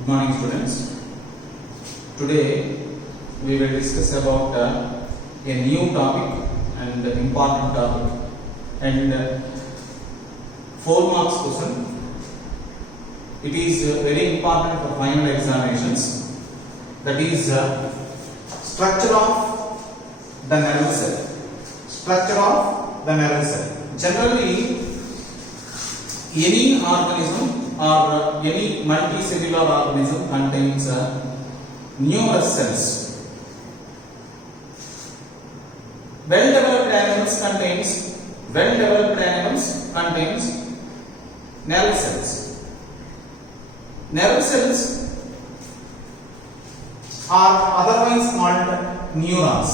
Good morning, students. Today we will discuss about a new topic and important topic and 4 marks question. It is very important for final examinations. That is structure of the nerve cell. Structure of the nerve cell. Generally, any organism or any multicellular organism contains numerous cells. Well-developed animals contains nerve cells. Nerve cells are otherwise called neurons.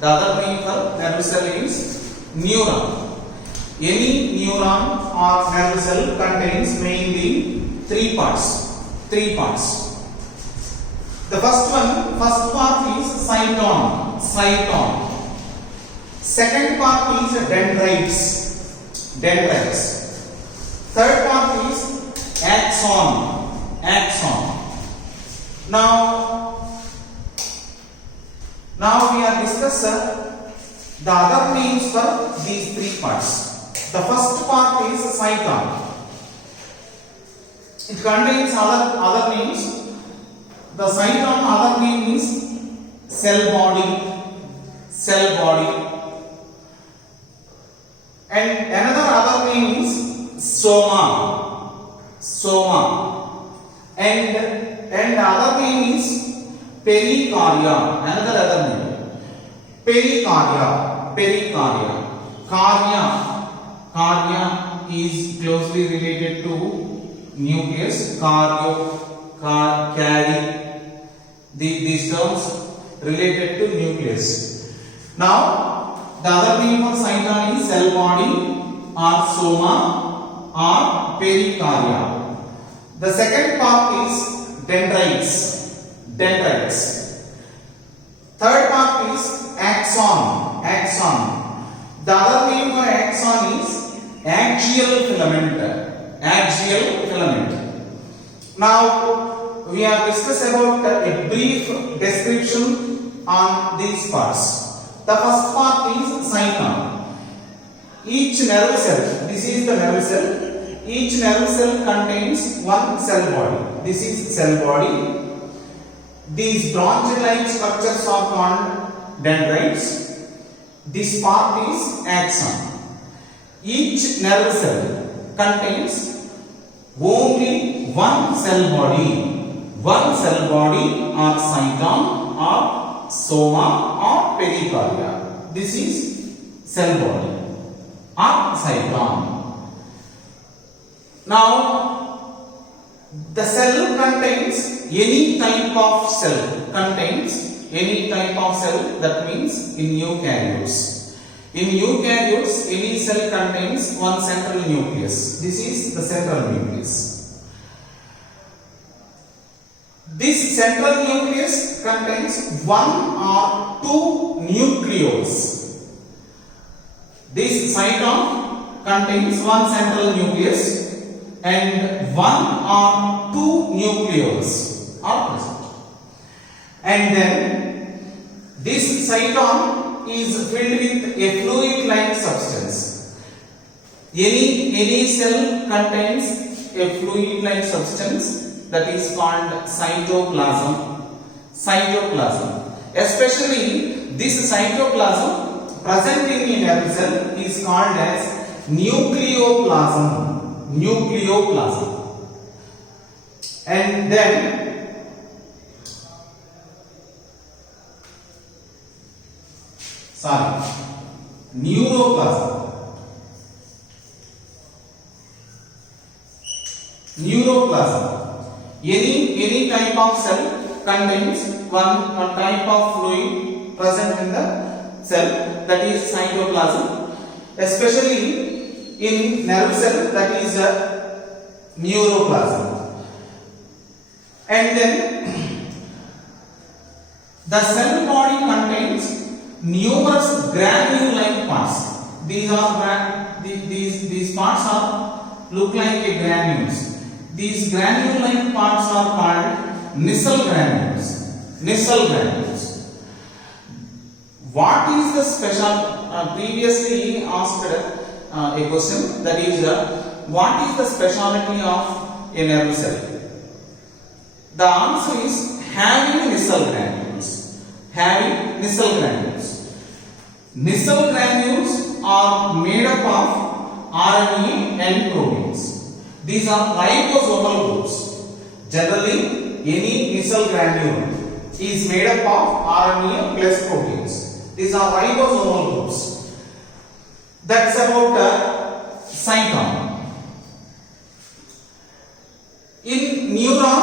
The other name for nerve cell is neuron. Any neuron or nerve cell contains mainly three parts. The first part is cyton. Second part is dendrites. Third part is axon. Now we are discussing the other names for these three parts. The first part is cyton. It contains other names. The cyton other name is cell body, and another other name is soma, and other name is pericardia. Another name, pericardia. Cardia is closely related to nucleus. Carry. These terms related to nucleus. Now, the other name for cyton is cell body or soma or pericardia. The second part is dendrites. Third part is axon. The other name for axon is axial filament. Now we have discussed about a brief description on these parts. The first part is cyton. Each nerve cell, this is the nerve cell. Each nerve cell contains one cell body. This is cell body. These branch-like structures are called dendrites. This part is axon. Each nerve cell contains only one cell body or cyton or soma or pericardia. This is cell body or cyton. Now, the cell contains any type of cell. That means in eukaryotes. In eukaryotes, any cell contains one central nucleus. This is the central nucleus. This central nucleus contains one or two nucleoles. This cyton contains one central nucleus and one or two nucleoles are present. And then this cyton is filled with a fluid-like substance. Any cell contains a fluid-like substance that is called cytoplasm. Especially this cytoplasm present in a nerve cell is called as nucleoplasm. And then neuroplasm. Any type of cell contains one type of fluid present in the cell, that is cytoplasm. Especially in nerve cell, that is neuroplasm. And then the cell body contains numerous granule-like parts. These parts are look like a granules. These granule-like parts are called Nissl granules. Nissl granules. What is the special? Previously asked a question, that is, what is the speciality of a nerve cell? The answer is having Nissl granules. Having Nissl granules. Nissl granules are made up of RNA and proteins. These are ribosomal groups. Generally, any Nissl granule is made up of RNA plus proteins. These are ribosomal groups. That's about cytosol. In neuron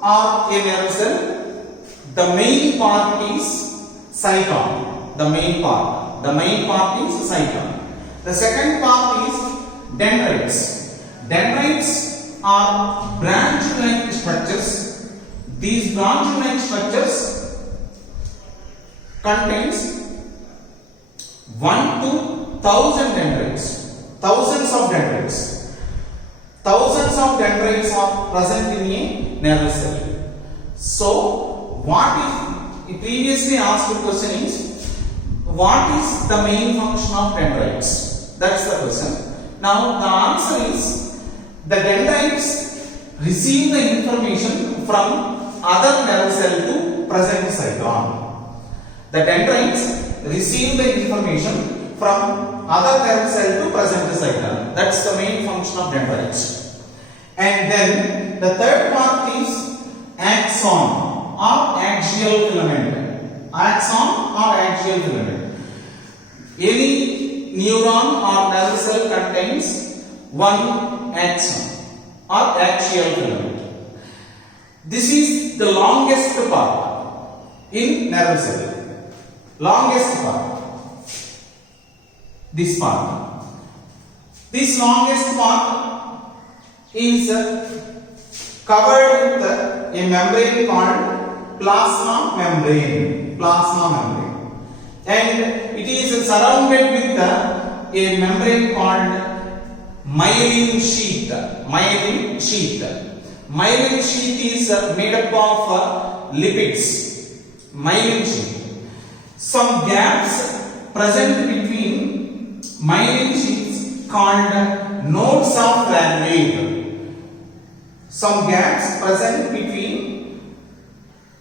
or a nerve cell, the main part is cytosol. The main part is cytosol. The second part is dendrites. Dendrites are branch-like structures. These branch-like structures contains 1 to 1000 dendrites. Thousands of dendrites. Thousands of dendrites are present in a nerve cell. So, what is previously asked question is, what is the main function of dendrites? That's the question. Now, the answer is, the dendrites receive the information from other nerve cell to present cytosol. The dendrites receive the information from other nerve cell to present the cytosol. That's the main function of dendrites. And then the third part is axon or axial filament. Axon or axial filament. Any neuron or nerve cell contains one axon or axial filament. This is the longest part in nerve cell. Longest part. This part. This longest part is covered with a membrane called plasma membrane. Plasma membrane. And it is surrounded with a membrane called myelin sheath. Myelin sheath. Myelin sheath is made up of lipids. Myelin sheath. Some gaps present between myelin sheaths called nodes of Van Weyck. Some gaps present between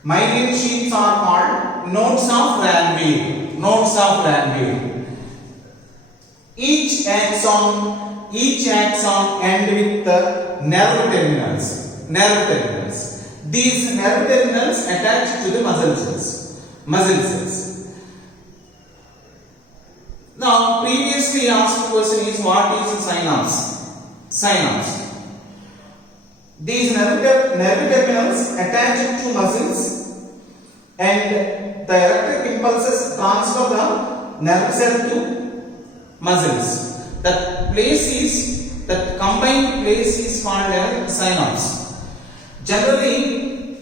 myelin sheaths are called nodes of Van Weyck. Nodes of Van Weyck. Each axon end with nerve terminals. Nerve terminals. These nerve terminals attach to the muscle cells. Muscle cells. Now, previously asked question is, what is synapse? Synapse. These nerve terminals attach to muscles, and the electric impulses transfer the nerve cell to muscles. The combined place is called a synapse. Generally,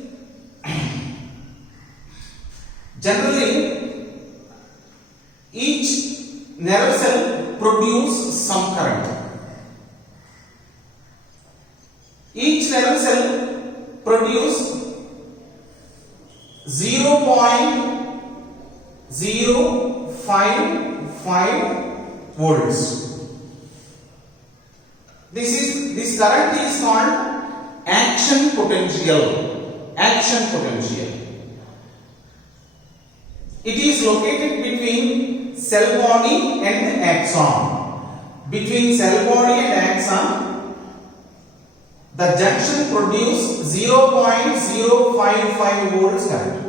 each nerve cell produce some current. Each nerve cell produce 0.055 volts. This current is called action potential. Action potential. It is located between cell body and axon. Between cell body and axon, the junction produce 0.055 volts current.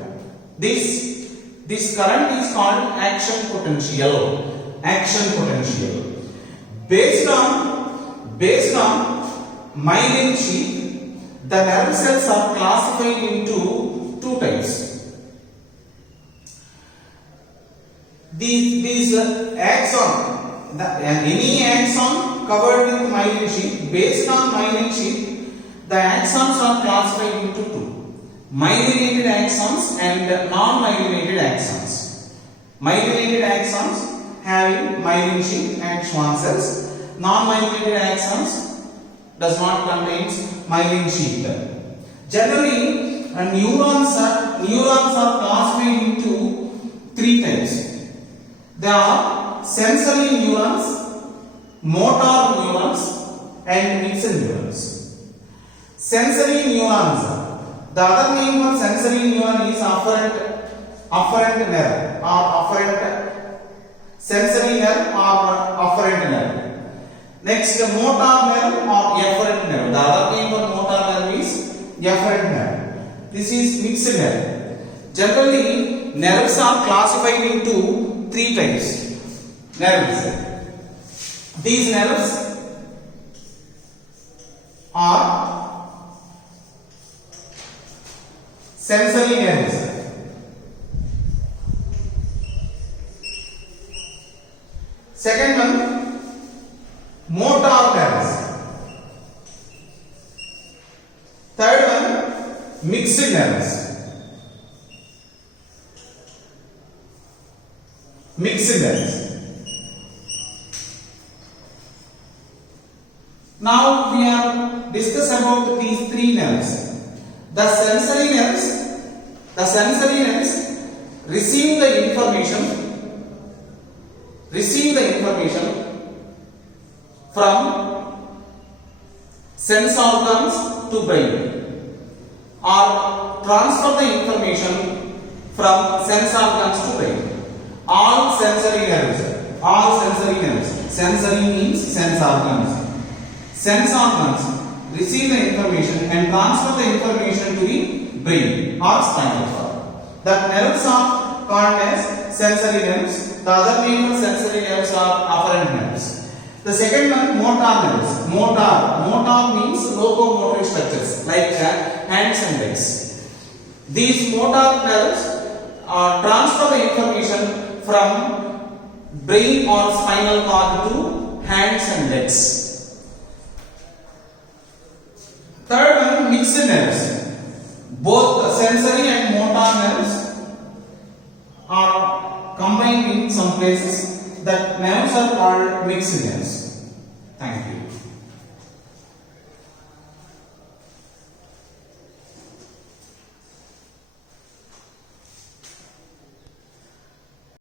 This current is called action potential. Action potential. Based on myelin sheath, the nerve cells are classified into two types. These axon, any axon covered with myelin sheath, based on myelin sheath, the axons are classified into two: myelinated axons and non-myelinated axons. Myelinated axons having myelin sheath and Schwann cells. Non-myelinated axons does not contain myelin sheath. Generally, neurons are classified into three types. They are sensory neurons, motor neurons, and mixed neurons. Sensory neurons. The other name for sensory neuron is afferent nerve or afferent sensory nerve or afferent nerve. Next, motor nerve or efferent nerve. The other name for motor nerve is efferent nerve. This is mixed nerve. Generally, nerves are classified into three types. Nerves. These nerves are sensory nerves. Second one, motor nerves. Third one, mixed nerves. Mixed nerves. Now we are discuss about these three nerves. The sensory nerves receive the information from sense organs to brain, or transfer the information from sense organs to brain. All sensory nerves. Sensory means sense organs. Sense organs receive the information and transfer the information to the brain or spinal cord. The nerves are called as sensory nerves. The other name for sensory nerves are afferent nerves. The second one, motor nerves. Motor means locomotor structures like hands and legs. These motor nerves transfer the information from brain or spinal cord to hands and legs. Third one, mixed nerves. Both sensory and motor nerves are combined in some places. That nerves are called mixed nerves.